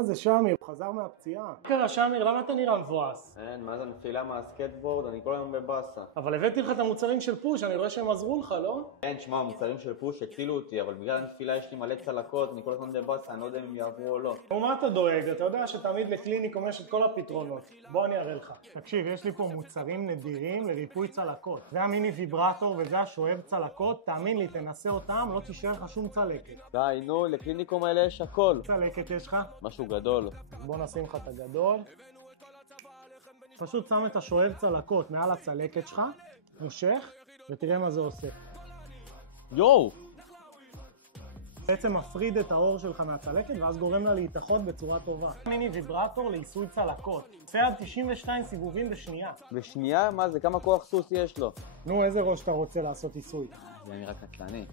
זה שמיר, הוא חזר מהפציעה. מה קרה שמיר? למה אתה נראה מבואס? אין, מה זה נפילה מהסקטבורד? אני כל היום בבאסה. אבל הבאתי לך את המוצרים של פוש, אני רואה שהם עזרו לך, לא? אין, שמע, המוצרים של פוש הצילו אותי, אבל בגלל הנפילה יש לי מלא צלקות, אני כל הזמן בבאסה, אני לא יודע אם הם יעברו או לא. ומה אתה דואג? אתה יודע שתמיד לקליניקום יש את כל הפתרונות. בוא אני אראה לך. תקשיב, יש לי פה מוצרים נדירים לריפוי צלקות. זה המיני ויברטור וזה השואב צלקות, תאמין לי, תנסה אותם, לא תישאר לך שום צלקת. די, נו, לקליניקום האלה יש הכל. צלקת יש לך? משהו גדול. בוא נשים לך את הגדול. פשוט שם את השואב צלקות מעל הצלקת שלך, מושך, ותראה מה זה עושה. יואו! בעצם מפריד את האור שלך מהצלקת, ואז גורם לה להתאחות בצורה טובה. מיני ויברטור לעיסוי צלקות. עושה עד 92 סיבובים בשנייה. בשנייה? מה זה? כמה כוח סוס יש לו? נו, איזה ראש אתה רוצה לעשות עיסוי? זה נראה קטלני.